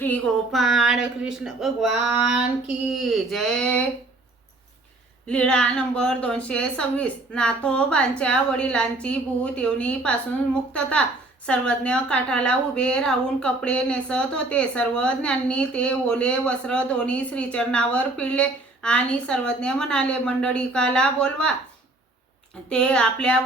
श्री गोपाळ कृष्ण भगवान की जय। लीळा नंबर 226। नाथोबांच्या वडिलांची भूत योनीपासून मुक्तता। सर्वज्ञ काठाला उभे राहून कपडे नेसत होते। सर्वज्ञांनी ते ओले वस्त्र दोन्ही श्रीचरणावर पिळले आणि सर्वज्ञ म्हणाले, मंडळीकाला बोलवा, ते आपल्या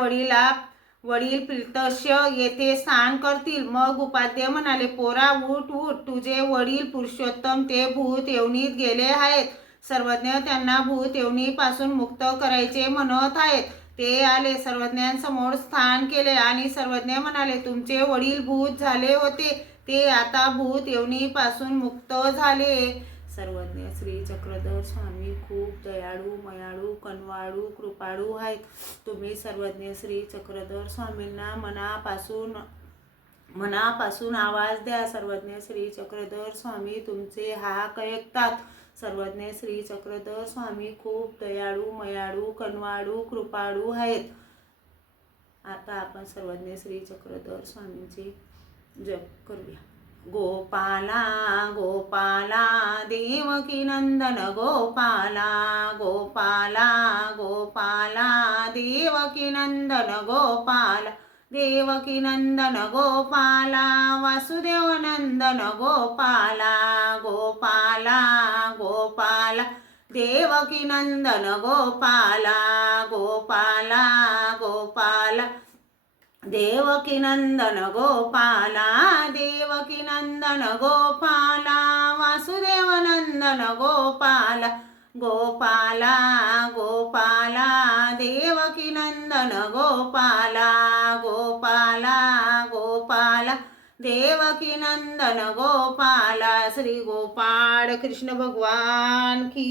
वडील प्रीतस्य येथे स्नान करतील। मग उपाध्ये म्हणाले, पोरा उठ उठ, तुझे वडील पुरुषोत्तम ते भूत योनीत गेले आहेत। सर्वज्ञ त्यांना भूत योनीपासून मुक्त करायचे म्हणत आहेत। ते आले, सर्वज्ञांसमोर स्नान केले आणि सर्वज्ञ म्हणाले, तुमचे वडील भूत झाले होते, ते आता भूत योनीपासून मुक्त झाले। सर्वज्ञ श्री चक्रधर स्वामी खूप दयाळू, मयाळू, कनवाळू, कृपाळू आहेत। तुम्ही सर्वज्ञ श्री चक्रधर स्वामींना मनापासून आवाज द्या। सर्वज्ञ श्री चक्रधर स्वामी तुमचे हाक ऐकतात। सर्वज्ञ श्री चक्रधर स्वामी खूप दयाळू, मयाळू, कनवाळू, कृपाळू आहेत। आता आपण सर्वज्ञ श्री चक्रधर स्वामींचे जप करूया। गोपाला गोपाला देवकी नंदन गोपाला, गोपाला गोपाला देवकी नंदन गोपाला, देवकी नंदन गोपाला, वासुदेव नंदन गोपाला, गोपाला गोपाला देवकी नंदन गोपाला, गोपाला गोपाला देवकी नंदन गोपाला, देवकी नंदन गोपाला, वासुदेव नंदन गोपाला, गोपाला गोपाला देवकी नंदन गोपाला, गोपाला गोपाला देवकी नंदन गोपाला। श्री गोपाळ कृष्ण भगवान की